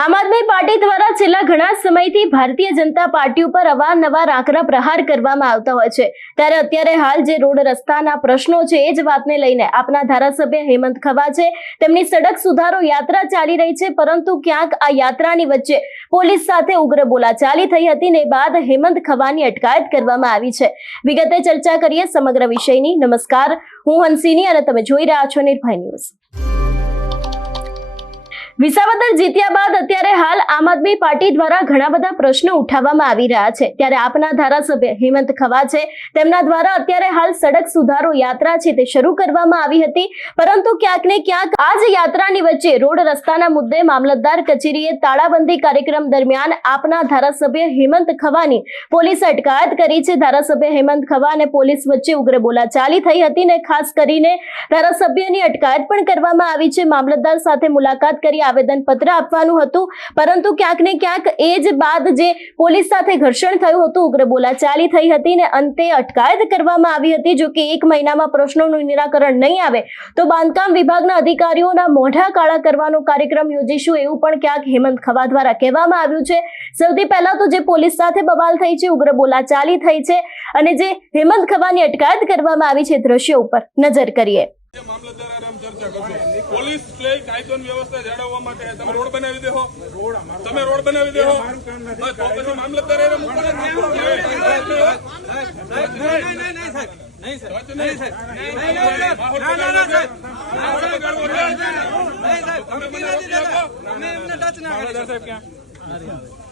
આમ આદમી પાર્ટી દ્વારા છેલ્લા ઘણા સમયથી ભારતીય જનતા પાર્ટી ઉપર અવારનવાર આકરા પ્રહાર કરવામાં આવતા હોય છે. ત્યારે અત્યારે હાલ જે રોડ રસ્તાના પ્રશ્નો છે, એ જ વાતને લઈને આપના ધારાસભ્ય હેમંત ખવા છે. તેમની સડક સુધારો યાત્રા ચાલી રહી છે, પરંતુ ક્યાંક આ યાત્રાની વચ્ચે પોલીસ સાથે ઉગ્ર બોલાચાલી થઈ હતી ને બાદ હેમંત ખવાની અટકાયત કરવામાં આવી છે. વિગતે ચર્ચા કરીએ સમગ્ર વિષયની. નમસ્કાર. હું હંસિની અને તમે જોઈ રહ્યા છો નિર્ભય ન્યૂઝ. વિસાવદર જીત્યા બાદ અત્યારે હાલ આમ આદમી પાર્ટી દ્વારા ઘણા બધા પ્રશ્નો ઉઠાવવામાં આવી રહ્યા છે. ત્યારે આપના ધારાસભ્ય હેમંત ખવા છે. તેમના દ્વારા અત્યારે હાલ સડક સુધારો યાત્રા છે તે શરૂ કરવામાં આવી હતી. પરંતુ ક્યાંક ને ક્યાંક આ જ યાત્રાની વચ્ચે રોડ રસ્તાના મુદ્દે મામલતદાર કચેરીએ તાળાબંધી કાર્યક્રમ દરમિયાન આપના ધારાસભ્ય હેમંત ખવાની પોલીસે અટકાયત કરી છે. ધારાસભ્ય હેમંત ખવા અને પોલીસ વચ્ચે ઉગ્ર બોલાચાલી થઈ હતી ને ખાસ કરીને ધારાસભ્યની અટકાયત પણ કરવામાં આવી છે. મામલતદાર સાથે મુલાકાત કરી આવેદન પત્ર આપવાનું હતું. પરંતુ ક્યાંક ને ક્યાંક એ જ બાદ જે પોલીસ સાથે ઘર્ષણ થયું હતું, ઉગ્ર બોલાચાલી થઈ હતી ને અંતે અટકાયત કરવામાં આવી હતી. જો કે એક મહિનામાં પ્રશ્નોનું નિરાકરણ નહીં આવે, તો બાંધકામ વિભાગના અધિકારીઓના મોઢા કાળા કરવાનો કાર્યક્રમ યોજીશું એવું પણ ક્યાંક હેમંત ખવા દ્વારા કહેવામાં આવ્યું છે. સૌથી પહેલા તો જે પોલીસ સાથે બબાલ થઈ છે, ઉગ્ર બોલાચાલી થઈ છે અને જે હેમંત ખવાની અટકાયત કરવામાં આવી છે દ્રશ્યો ઉપર નજર કરીએ. મામલતદાર આરામ ચર્ચા કરશો. પોલીસ જોઈ કાયદો વ્યવસ્થા જાળવવા માટે તમે રોડ બનાવી દેહો. તમે રોડ બનાવી દેહો. તો પછી મામલતદાર હારે મૂકો ને સાહેબ માહોલ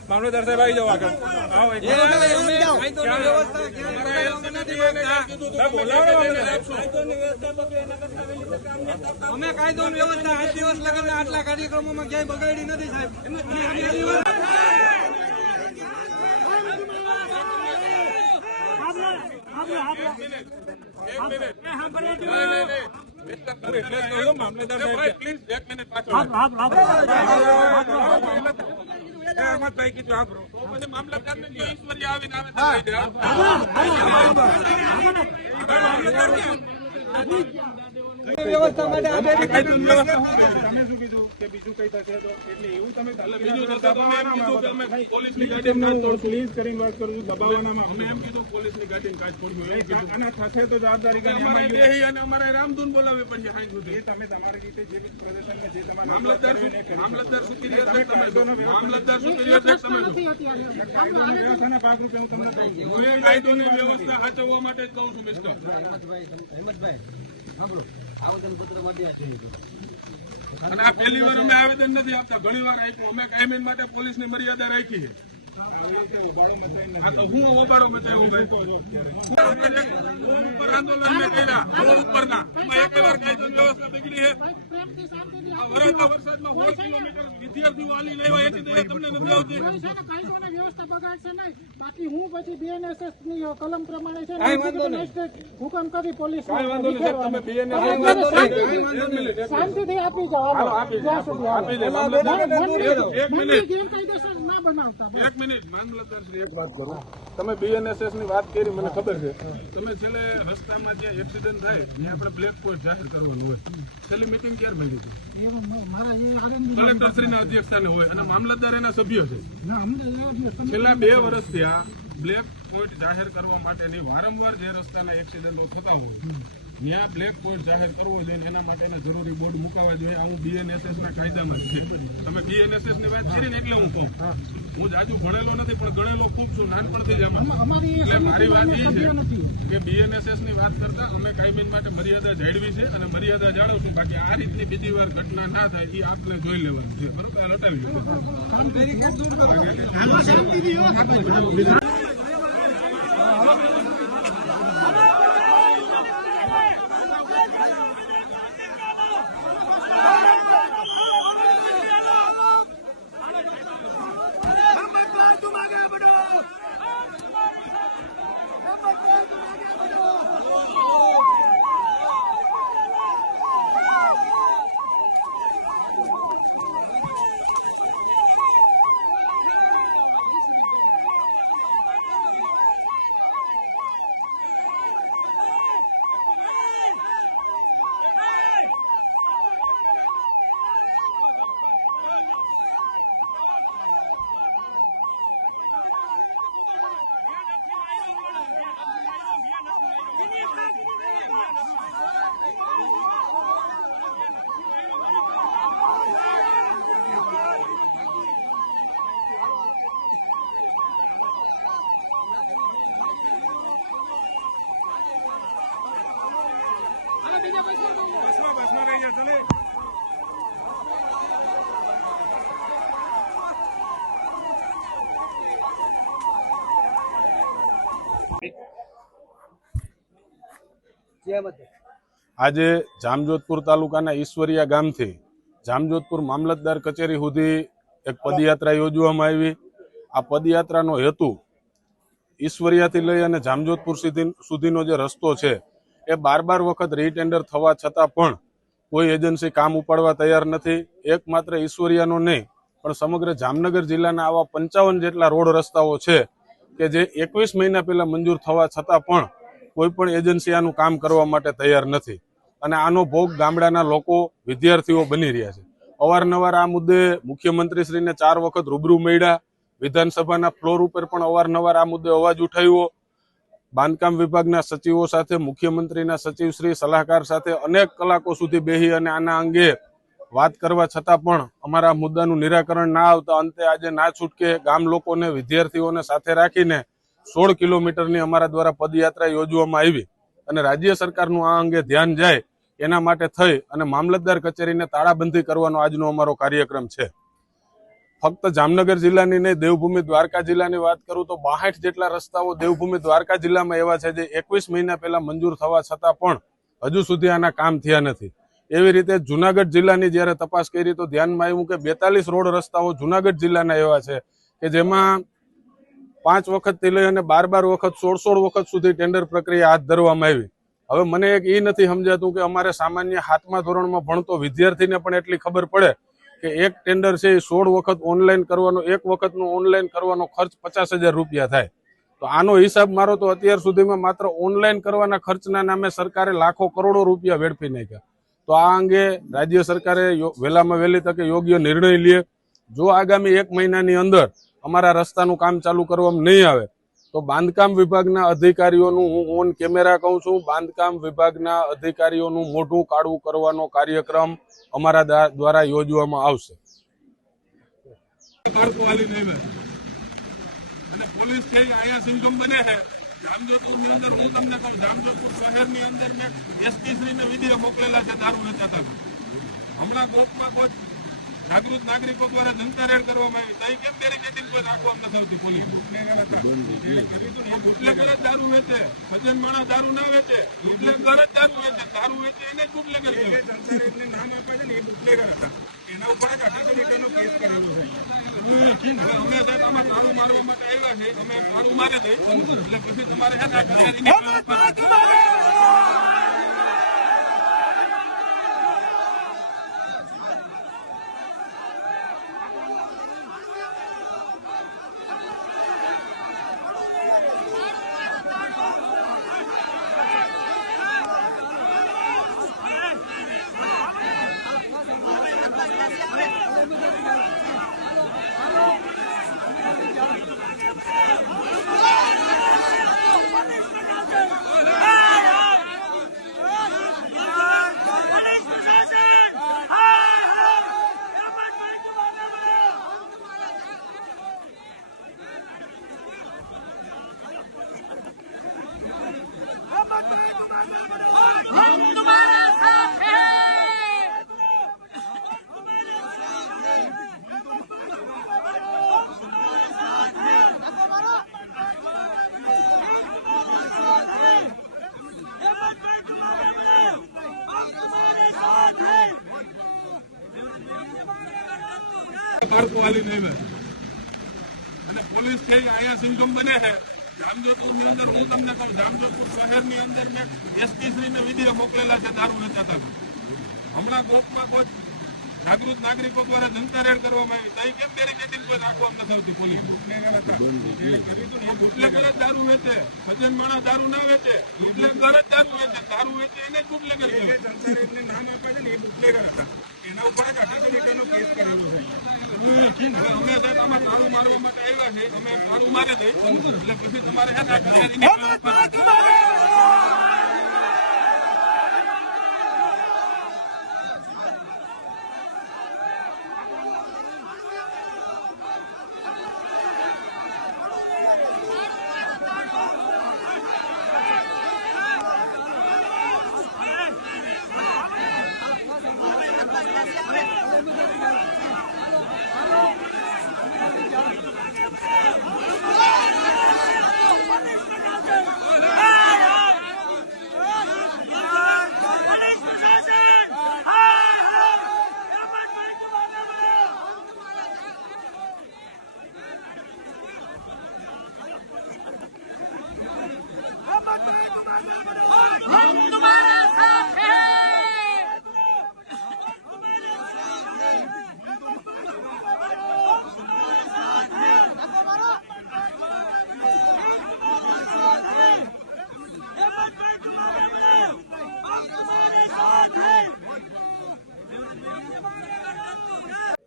મામલતદાર સાહેબ આવી જાઓ આગળ. અમે કાયદો વ્યવસ્થા આઠ દિવસ લગન આટલા કાર્યક્રમોમાં ક્યાંય બગાડી નથી સાહેબ એ સાહેબ એમાં કઈ કીધું પછી ઈશ્વરીય આવીને. હા? વ્યવસ્થા માટે આ બે કાયદોની વ્યવસ્થા શું કરી? તમે શું કીધું કે બીજું કઈ થશે તો એટલે એવું તમે એટલે બીજું થશે તો અમે એમ કીધું કે અમે પોલીસની ગાડી એમને જ તોડશું. પ્લીઝ કરીને વાત કરું છું દબાવવાના અમે એમ કીધું પોલીસની ગાડીને કાચ. એમ કીધું. અને થશે તો જવાબદારી અને અમારે રામધૂન બોલાવવી પડશે સાંજ સુધી. તમે તમારી રીતે જે પ્રદર્શન જે તમારે મામલતદાર મામલતદાર છે તમે. મામલતદાર superior છે તમે વ્યવસ્થાના ભાગરૂપે હું તમને કહું કાયદોની વ્યવસ્થા સાચવવા માટે જ કહું છું મિસ્ટર અને આ પહેલી વાર અમે આવેદન નથી આપતા. ઘણી વાર આપ્યું. અમે કાયમી માટે પોલીસની મર્યાદા રાખી છે. હા તો હું ઓબાડો મચાવ્યો ઉપર આંદોલન મેં કર્યા. ઉપરના. એમાં એક વ્યવસ્થા બગડી છે. વરસાદમાં 100 કિલોમીટર વિદ્યાર્થીઓ હાલી આવ્યા. એની દયા તમને નથી આવતી. કાયદોની વ્યવસ્થા બગાડશે નહીં. બાકી હું પછી બીએનએસએસની કલમ પ્રમાણે છે. હુકમ કરી પોલીસ શાંતિથી આપી જાઓ. આપી દે. ગેરકાયદેસર બનાવતા એક મિનિટ મામલતદાર એક વાત કરો. તમે બીએનએસએસની વાત કરી મને ખબર છે. તમે છેલ્લે રસ્તામાં જ્યાં એક્સિડન્ટ થાય ત્યાં આપણે બ્લેક પોઈન્ટ જાહેર કરવાનું હોય. છેલ્લી મિટિંગ ક્યારે મળી હતી? કલેક્ટરશ્રીના અધ્યક્ષસ્થાને હોય અને મામલતદાર એના સભ્ય છે. જ છેલ્લા બે વર્ષથી આ બ્લેક પોઈન્ટ જાહેર કરવા માટેની વારંવાર જે રસ્તાના એક્સિડન્ટો થતા હોય ત્યાં બ્લેક પોઈન્ટ જાહેર કરવો જોઈએ એના માટેના જરૂરી બોર્ડ મુકાવા જોઈએ. આવું બીએનએસએસ ના કાયદામાં છે. તમે બીએનએસએસની વાત કરી ને એટલે હું કહું. હું. જાજુ ભણેલો નથી પણ ગણેલો ખૂબ છું. નાનપણથી જ એટલે મારી વાત એ છે કે બીએનએસએસની વાત કરતા અમે કાયમીન માટે મર્યાદા જાળવી છે અને મર્યાદા જાળવશું. બાકી આ રીતની બીજી વાર ઘટના ના થાય એ આપણે જોઈ લેવાનું છે. બરોબર? હટાવી લેવું બસમાં બસમાં આજે જામજોધપુર તાલુકાના ઈશ્વરિયા ગામથી જામજોધપુર મામલતદાર કચેરી સુધી એક પદયાત્રા યોજવામાં આવી. આ પદયાત્રાનો હેતુ ઈશ્વરિયાથી લઈ અને જામજોધપુર સુધી સુધીનો જે રસ્તો છે એ બાર બાર વખત રીટેન્ડર થવા છતાં પણ કોઈ એજન્સી કામ ઉપાડવા તૈયાર નથી. એકમાત્ર ઈશ્વરિયાનો નહીં, પણ સમગ્ર જામનગર જિલ્લાના આવા પંચાવન જેટલા રોડ રસ્તાઓ છે કે જે એકવીસ મહિના પહેલા મંજૂર થવા છતાં પણ કોઈ પણ એજન્સી આનું કામ કરવા માટે તૈયાર નથી. અને આનો ભોગ ગામડાના લોકો, વિદ્યાર્થીઓ બની રહ્યા છે. અવારનવાર આ મુદ્દે મુખ્યમંત્રીશ્રીને ચાર વખત રૂબરૂ મળ્યા. વિધાનસભાના ફ્લોર ઉપર પણ અવારનવાર આ મુદ્દે અવાજ ઉઠાવ્યો. બાંધકામ વિભાગના સચિવો સાથે, મુખ્યમંત્રીના સચિવશ્રી સલાહકાર સાથે અનેક કલાકો સુધી બેહી અને આના અંગે વાત કરવા છતાં પણ અમારા મુદ્દાનું નિરાકરણ ના આવતા અંતે આજે ના છૂટકે ગામ લોકોને, વિદ્યાર્થીઓને સાથે રાખીને સોળ કિલોમીટરની અમારા દ્વારા પદયાત્રા યોજવામાં આવી અને રાજ્ય સરકારનું આ અંગે ધ્યાન જાય એના માટે થઈ અને મામલતદાર કચેરીને તાળાબંધી કરવાનો આજનો અમારો કાર્યક્રમ છે. ફક્ત જામનગર જિલ્લાની નહીં, દેવભૂમિ દ્વારકા જિલ્લાની વાત કરું તો બાસઠ જેટલા રસ્તાઓ દેવભૂમિ દ્વારકા જિલ્લામાં એવા છે જે એકવીસ મહિના પહેલા મંજૂર થવા છતાં પણ હજુ સુધી આના કામ થયા નથી. એવી રીતે જુનાગઢ જિલ્લાની જ્યારે તપાસ કરી તો ધ્યાનમાં આવ્યું કે બેતાલીસ રોડ રસ્તાઓ જુનાગઢ જિલ્લાના એવા છે કે જેમાં પાંચ વખતથી લઈ અને બાર બાર વખત સોળ સોળ વખત સુધી ટેન્ડર પ્રક્રિયા હાથ ધરવામાં આવી. હવે મને એક એ નથી સમજાતું કે અમારે સામાન્ય હાથમા ધોરણમાં ભણતો વિદ્યાર્થીને પણ એટલી ખબર પડે કે એક ટેન્ડર છે એ સોળ વખત ઓનલાઈન કરવાનો, એક વખતનો ઓનલાઈન કરવાનો ખર્ચ પચાસ હજાર રૂપિયા થાય. તો આનો હિસાબ મારો તો અત્યાર સુધીમાં માત્ર ઓનલાઈન કરવાના ખર્ચના નામે સરકારે લાખો કરોડો રૂપિયા વેડફી નાખ્યા. તો આ અંગે રાજ્ય સરકારે વહેલામાં વહેલી તકે યોગ્ય નિર્ણય લે. જો આગામી એક મહિનાની અંદર અમારા રસ્તાનું કામ ચાલુ કરવામાં નહીં આવે તો બાંધકામ વિભાગના અધિકારીઓનું હું ઓન કેમેરા કહું છું. બાંધકામ વિભાગના અધિકારીઓનું મોઢું કાળું કરવાનો કાર્યક્રમ અમારા દ્વારા યોજવામાં આવશે. મોકલેલા છે દારૂ વેચાતા. હમણાં કોર્ટમાં કોઈ જાગૃત નાગરિકો દ્વારા જનતા રેડ કરવામાં આવી. ત્યાં કેમ બેરિકેડિંગ પર રાખવામાં નથી આવતી પોલીસ? બુટલેગર જ દારૂ વેચે. ભજન માણસ દારૂ ના વેચે. બુટલેગર જ દારૂ વેચે. દારૂ વેચે એને બુટલેગર. જનસરેજને નામ આપે છે ને એ બુટલેગર છે. એના ઉપર જ અઢારસો લીટરનો કેસ કરેલો છે. અમે સાહેબ આમાં મારવા માટે આવ્યા છે અમે તાળું મારી દઈશું એટલે પછી તમારે છે ને આ કચેરીની બાળકો અને પોલીસ છે અહીંયા સિંધમ બને છે. જામજોધપુરની અંદર હું તમને કહું, જામજોધપુર શહેરની અંદર મેં એસપી શ્રી ને વિધિએ મોકલેલા છે, દારૂ વેચાતા હમણાં ગોપમાં કોઈ જાગૃત નાગરિકો દ્વારા જનતા રેડ કરવામાં આવી. તઈ કેમ બેરિકેડિંગ કોઈ રાખવામાં નથી આવતી પોલીસ? બુટલેગર જ દારૂ વેચે. ભજન માણસ દારૂ ના વેચે. બુટલેગર જ દારૂ વેચે. દારૂ વેચે એને જ બુટલેગર. નામ આપે છે ને એ બુટલેગર એના ઉપર કેસ કરેલો છે. અમે આમાં તાળું મારવા માટે આવ્યા છે અમે તાળું મારી દઈશું એટલે પછી તમારે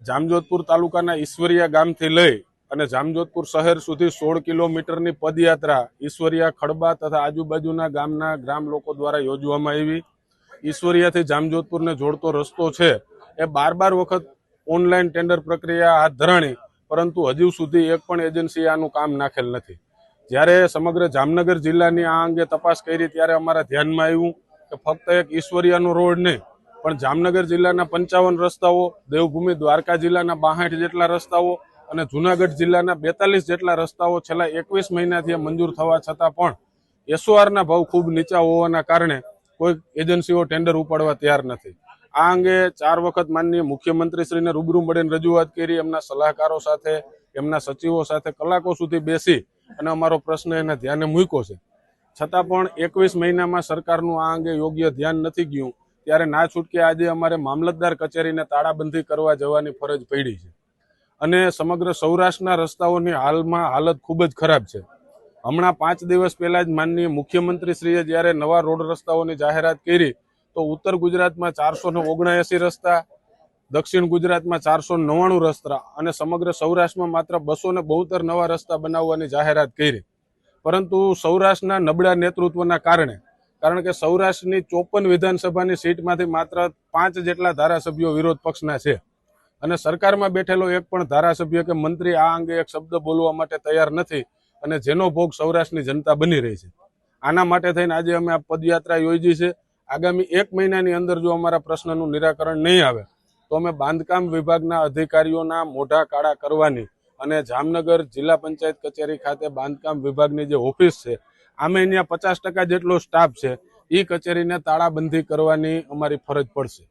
જામજોધપુર તાલુકાના ઈશ્વરિયા ગામથી લઈ અને જામજોધપુર શહેર સુધી સોળ કિલોમીટરની પદયાત્રા ઈશ્વરિયા ખડબા તથા આજુબાજુના ગામના ગ્રામ લોકો દ્વારા યોજવામાં આવી. ઈશ્વરિયાથી જામજોધપુરને જોડતો રસ્તો છે. એ બાર બાર વખત ઓનલાઈન ટેન્ડર પ્રક્રિયા હાથ ધરાણી, પરંતુ હજુ સુધી એક પણ એજન્સીએ આનું કામ નાખેલ નથી. જ્યારે સમગ્ર જામનગર જિલ્લાની આ અંગે તપાસ કરી ત્યારે અમારા ધ્યાનમાં આવ્યું કે ફક્ત એક ઈશ્વરિયાનો રોડ નહીં પણ જામનગર જિલ્લાના પંચાવન રસ્તાઓ, દેવભૂમિ દ્વારકા જિલ્લાના બાસઠ જેટલા રસ્તાઓ અને જુનાગઢ જિલ્લાના બેતાલીસ જેટલા રસ્તાઓ છેલ્લા એકવીસ મહિનાથી મંજૂર થવા છતાં પણ એસઓઆરના ભાવ ખૂબ નીચા હોવાના કારણે કોઈ એજન્સીઓ ટેન્ડર ઉપાડવા તૈયાર નથી. આ અંગે ચાર વખત માનનીય મુખ્યમંત્રીશ્રીને રૂબરૂ મળીને રજૂઆત કરી, એમના સલાહકારો સાથે, એમના સચિવો સાથે કલાકો સુધી બેસી અને અમારો પ્રશ્ન એને ધ્યાને મૂક્યો છે. છતાં પણ એકવીસ મહિનામાં સરકારનું આ અંગે યોગ્ય ધ્યાન નથી ગયું. ત્યારે ના છૂટકે આજે અમારે મામલતદાર કચેરીને તાળાબંધી કરવા જવાની ફરજ પડી છે. અને સમગ્ર સૌરાષ્ટ્રના રસ્તાઓની હાલમાં હાલત ખૂબ જ ખરાબ છે. હમણાં પાંચ દિવસ પહેલા જ માનનીય મુખ્યમંત્રીશ્રીએ જ્યારે નવા રોડ રસ્તાઓની જાહેરાત કરી, તો ઉત્તર ગુજરાતમાં ચારસો ને ઓગણએસી રસ્તા, દક્ષિણ ગુજરાતમાં ચારસો નવ્વાણું રસ્તા અને સમગ્ર સૌરાષ્ટ્રમાં માત્ર બસો ને નવા રસ્તા બનાવવાની જાહેરાત કરી. પરંતુ સૌરાષ્ટ્રના નબળા નેતૃત્વના કારણે કારણ કે સૌરાષ્ટ્રની ચોપન વિધાનસભાની સીટમાંથી માત્ર પાંચ જેટલા ધારાસભ્યો વિરોધ પક્ષના છે. અને સરકારમાં બેઠેલો એક પણ ધારાસભ્ય કે મંત્રી આ અંગે એક શબ્દ બોલવા માટે તૈયાર નથી અને જેનો ભોગ સૌરાષ્ટ્રની જનતા બની રહી છે. આના માટે થઈને આજે અમે આ પદયાત્રા યોજી છે. આગામી એક મહિનાની અંદર જો અમારા પ્રશ્નનું નિરાકરણ નહીં આવે, તો અમે બાંધકામ વિભાગના અધિકારીઓના મોઢા કાળા કરવાની અને જામનગર જિલ્લા પંચાયત કચેરી ખાતે બાંધકામ વિભાગની જે ઓફિસ છે આમે અહીંયા પચાસ ટકા જેટલો સ્ટાફ છે એ કચેરીને તાળાબંધી કરવાની અમારી ફરજ પડશે.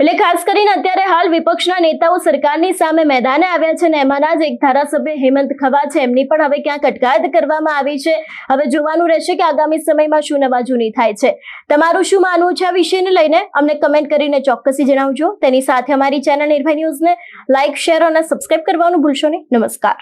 એટલે ખાસ કરીને અત્યારે હાલ વિપક્ષના નેતાઓ સરકારની સામે મેદાને આવ્યા છે અને એમાંના જ એક ધારાસભ્ય હેમંત ખવા છે. એમની પણ હવે ક્યાંક અટકાયત કરવામાં આવી છે. હવે જોવાનું રહેશે કે આગામી સમયમાં શું નવા જૂની થાય છે. તમારું શું માનવું છે આ વિષયને લઈને? અમને કમેન્ટ કરીને ચોક્કસી જણાવજો. તેની સાથે અમારી ચેનલ નિર્ભય ન્યૂઝને લાઇક શેર અને સબસ્ક્રાઇબ કરવાનું ભૂલશો નહીં. નમસ્કાર.